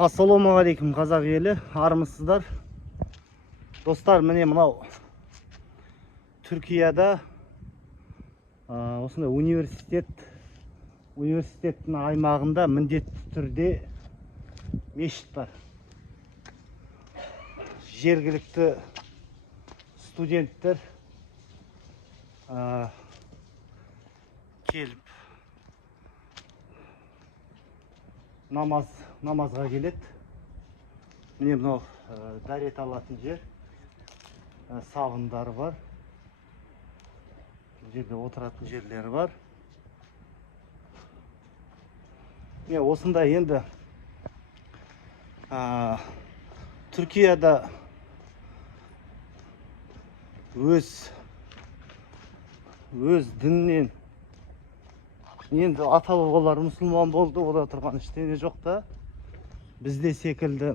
Ассалаумағалейкум қазақ елі, армысыздар. Достар, міне мынау Түркияда осындай университеттің аймағында міндетті түрде мешіт бар. Жергілікті студенттер келіп намазға келеді. Міне мынау дәрет алатын жер, сабындары бар. Бұл жерде отыратын жерлері бар. Міне осындай енді Түркияда өз діннен енді ата-бабалар мұсылман болды, ода тұрған ештеңе жоқ та. Бізде секілді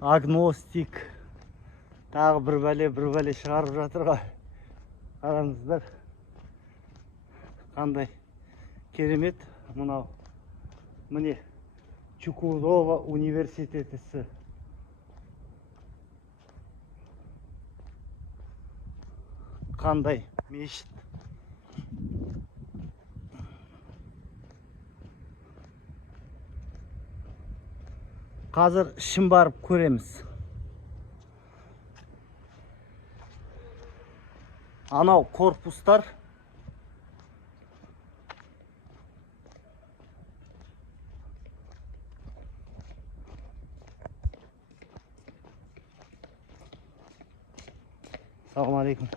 агностик тағы бір бәле шығарып жатыр ғой. Қараңыздар, қандай керемет. Мынау міне Чукурова университетісі. Қандай мешіт. Қазір ішін барып көреміз. Анау корпустар Ассалаумағалейкум.